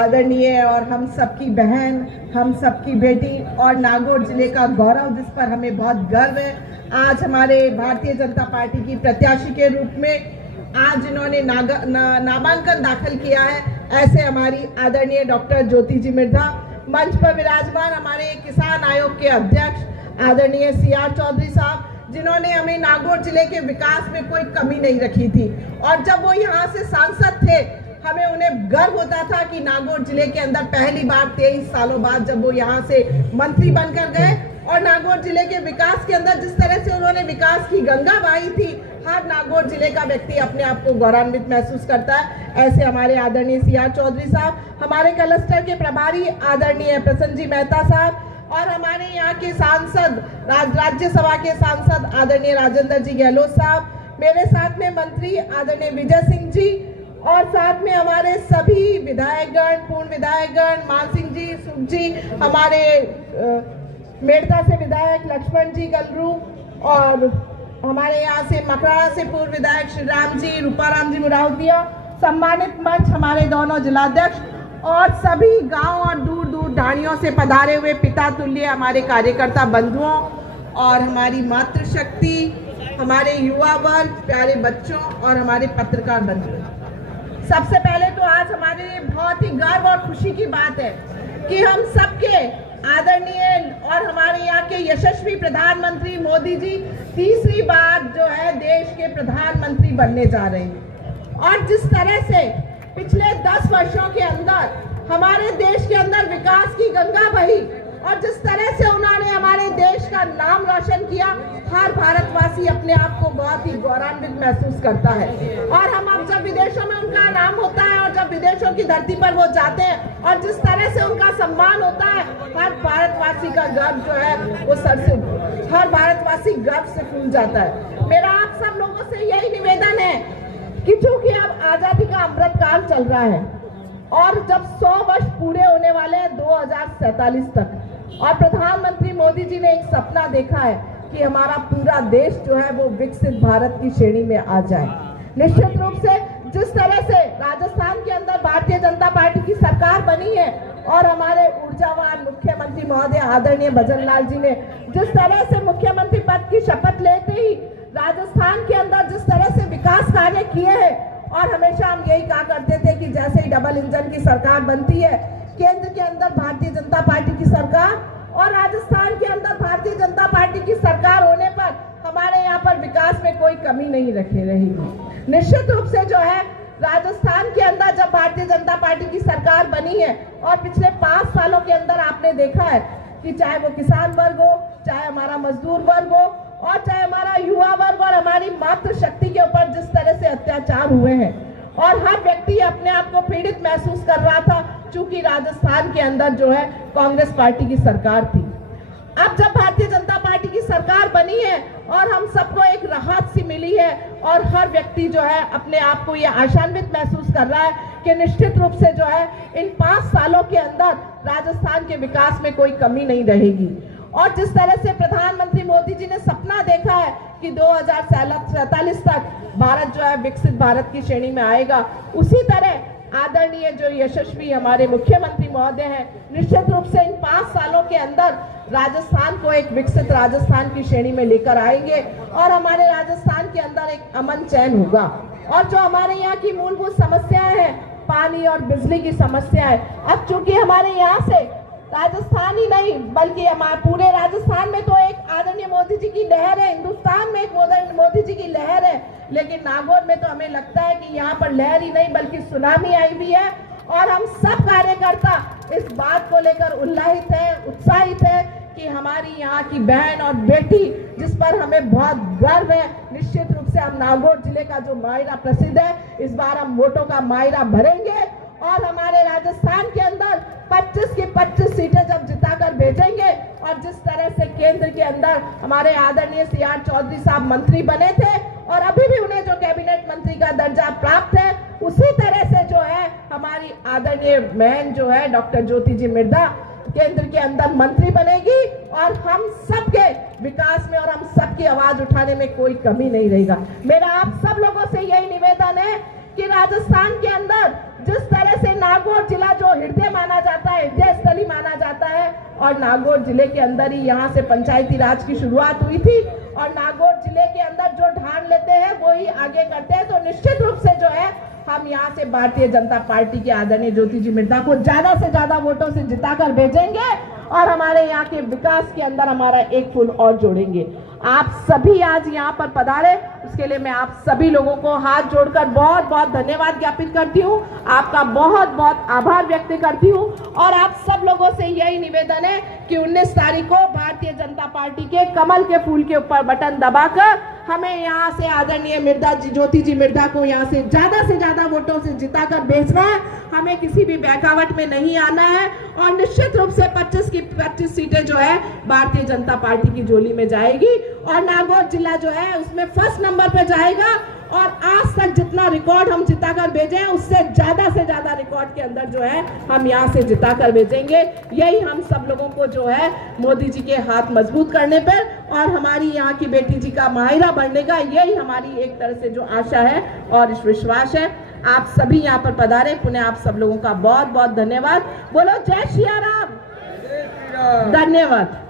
आदरणीय और हम सबकी बहन, हम सबकी बेटी और नागौर जिले का गौरव, जिस पर हमें बहुत गर्व है। आज हमारे भारतीय जनता पार्टी की प्रत्याशी के रूप में आज इन्होंने नामांकन दाखिल किया है, ऐसे हमारी आदरणीय डॉक्टर ज्योति जी मिर्धा। मंच पर विराजमान हमारे किसान आयोग के अध्यक्ष आदरणीय CR चौधरी साहब, जिन्होंने हमें नागौर जिले के विकास में कोई कमी नहीं रखी थी, और जब वो यहाँ से सांसद थे हमें उन्हें गर्व होता था कि नागौर जिले के अंदर पहली बार 23 सालों बाद जब वो यहाँ से मंत्री बनकर गए और नागौर जिले के विकास के अंदर जिस तरह से उन्होंने विकास की गंगा बहाई थी, हर नागौर जिले का व्यक्ति अपने आप को गौरवान्वित महसूस करता है। ऐसे हमारे आदरणीय CR चौधरी साहब, हमारे क्लस्टर के प्रभारी आदरणीय प्रसन्न जी मेहता साहब और हमारे यहाँ के सांसद, राज्यसभा के सांसद आदरणीय राजेंद्र जी गहलोत साहब, मेरे साथ में मंत्री आदरणीय विजय सिंह जी और साथ में हमारे सभी विधायकगण, पूर्ण विधायकगण, मान सिंह जी, सुख जी, हमारे मेड़ता से विधायक लक्ष्मण जी गलरू और हमारे यहाँ से मकराड़ा से पूर्व विधायक श्री राम जी, रूपाराम जी मुरावतिया, सम्मानित मंच हमारे दोनों जिलाध्यक्ष और सभी गांव और दूर दूर ढाणियों से पधारे हुए पिता तुल्य हमारे कार्यकर्ता बंधुओं और हमारी मातृशक्ति, हमारे युवा वर्ग, प्यारे बच्चों और हमारे पत्रकार बंधुओं, सबसे पहले तो आज हमारे लिए बहुत ही गर्व और खुशी की बात है कि हम सबके आदरणीय और हमारे यहाँ के यशस्वी प्रधानमंत्री मोदी जी तीसरी बार जो है देश के प्रधानमंत्री बनने जा रहे हैं। और जिस तरह से पिछले 10 वर्षों के अंदर हमारे देश के अंदर विकास की गंगा बही और जिस तरह से उन्होंने हमारे देश का नाम रोशन किया, हर भारतवासी अपने आप को बहुत ही गौरवान्वित महसूस करता है। और हम अब जब विदेशों में उनका नाम होता है और जब विदेशों की धरती पर वो जाते हैं और जिस तरह से उनका सम्मान होता है, हर भारतवासी का गर्व जो है वो सर से, हर भारतवासी गर्व से फूल जाता है। मेरा आप सब लोगों से यही निवेदन है कि चूंकि अब आजादी का अमृत काल चल रहा है और जब 100 वर्ष पूरे होने वाले हैं 2047 तक, और प्रधानमंत्री मोदी जी ने एक सपना देखा है कि हमारा पूरा देश जो है वो विकसित भारत की श्रेणी में आ जाए। निश्चित रूप से जिस तरह से राजस्थान के अंदर भारतीय जनता पार्टी की सरकार बनी है और हमारे ऊर्जावान मुख्यमंत्री महोदय आदरणीय भजन लाल जी ने जिस तरह से मुख्यमंत्री पद की शपथ लेते ही राजस्थान के अंदर जिस तरह से विकास कार्य किए हैं, और हमेशा हम यही कहा करते थे कि जैसे ही डबल इंजन की सरकार बनती है, केंद्र के अंदर भारतीय जनता पार्टी की सरकार और राजस्थान के अंदर भारतीय जनता पार्टी की सरकार होने पर हमारे यहाँ पर विकास में कोई कमी नहीं रखी रहेगी। निश्चित रूप से जो है राजस्थान के अंदर जब भारतीय जनता पार्टी की सरकार बनी है और पिछले 5 सालों के अंदर आपने देखा है कि चाहे वो किसान वर्ग हो, चाहे हमारा मजदूर वर्ग हो और चाहे हमारा युवा वर्ग और हमारी मातृशक्ति के ऊपर जिस तरह से अत्याचार हुए हैं और हर व्यक्ति अपने आप को पीड़ित महसूस कर रहा था, चूंकि राजस्थान के अंदर जो है कांग्रेस पार्टी की सरकार थी। अब जब भारतीय जनता पार्टी की सरकार बनी है और हम सबको एक राहत सी मिली है और हर व्यक्ति जो है अपने आप को ये आशान्वित महसूस कर रहा है कि निश्चित रूप से जो है इन 5 सालों के अंदर राजस्थान के विकास में कोई कमी नहीं रहेगी। और जिस तरह से प्रधानमंत्री मोदी जी ने सपना देखा है कि 2047 तक भारत जो है विकसित भारत की श्रेणी में आएगा, उसी तरह आदरणीय जो यशस्वी हमारे मुख्यमंत्री महोदय हैं, निश्चित रूप से इन 5 सालों के अंदर राजस्थान को एक विकसित राजस्थान की श्रेणी में लेकर आएंगे और हमारे राजस्थान के अंदर एक अमन चैन होगा। और जो हमारे यहाँ की मूलभूत समस्याएं हैं, पानी और बिजली की समस्या है, अब चूंकि हमारे यहाँ से राजस्थान ही नहीं बल्कि हमारे पूरे राजस्थान में तो एक आदरणीय मोदी जी की लहर है, हिंदुस्तान में एक मोदी जी की लहर है, लेकिन नागौर में तो हमें लगता है कि यहाँ पर लहर ही नहीं बल्कि सुनामी आई हुई है। और हम सब कार्यकर्ता इस बात को लेकर उल्लासित है, उत्साहित है कि हमारी यहाँ की बहन और बेटी जिस पर हमें बहुत गर्व है, निश्चित रूप से हम नागौर जिले का जो मायरा प्रसिद्ध है, इस बार हम वोटों का मायरा भरेंगे और हमारे राजस्थान के अंदर 25 की 25 सीटें जब जिताकर भेजेंगे। और जिस तरह से केंद्र के अंदर हमारे आदरणीय CR चौधरी साहब मंत्री बने थे और अभी भी उन्हें जो कैबिनेट मंत्री का दर्जा प्राप्त है, उसी तरह से जो है हमारी आदरणीय बहन जो है डॉक्टर ज्योति जी मिर्धा केंद्र के अंदर मंत्री बनेगी और हम सबके विकास में और हम सबकी आवाज उठाने में कोई कमी नहीं रहेगा। मेरा आप सब लोगों से यही निवेदन है कि राजस्थान के अंदर जिस तरह से नागौर जिला जो हृदय माना जाता है, हृदय स्थली माना जाता है, और नागौर जिले के अंदर ही यहाँ से पंचायती राज की शुरुआत हुई थी, और नागौर जिले के अंदर जो ठान लेते हैं वो ही आगे करते हैं। तो निश्चित रूप से जो है हम यहाँ से भारतीय जनता पार्टी के आदरणीय ज्योति जी मिर्धा को ज्यादा से ज्यादा वोटों से जिताकर भेजेंगे और हमारे यहाँ के विकास के अंदर हमारा एक फूल और जोड़ेंगे। आप सभी आज यहाँ पर पधारे, उसके लिए मैं आप सभी लोगों को हाथ जोड़कर बहुत बहुत धन्यवाद ज्ञापित करती हूँ, आपका बहुत बहुत आभार व्यक्त करती हूँ। और आप सब लोगों से यही निवेदन है कि 19 तारीख को भारतीय जनता पार्टी के कमल के फूल के ऊपर बटन दबाकर हमें यहाँ से आदरणीय मिर्धा जी, ज्योति जी मिर्धा को यहाँ से ज्यादा वोटों से जिताकर भेजना है। हमें किसी भी बहकावट में नहीं आना है और निश्चित रूप से 25 की 25 सीटें जो है भारतीय जनता पार्टी की झोली में जाएगी और नागौर जिला जो है उसमें फर्स्ट नंबर पे जाएगा। और आज तक जितना रिकॉर्ड हम जिताकर भेजे हैं उससे ज्यादा रिकॉर्ड के अंदर जो है हम यहाँ से जिताकर भेजेंगे। यही हम सब लोगों को जो है मोदी जी के हाथ मजबूत करने पर और हमारी यहाँ की बेटी जी का माहिरा बनने का, यही हमारी एक तरह से जो आशा है और इस विश्वास है। आप सभी यहाँ पर पधारे, पुनः आप सब लोगों का बहुत बहुत धन्यवाद। बोलो जय श्री राम, धन्यवाद।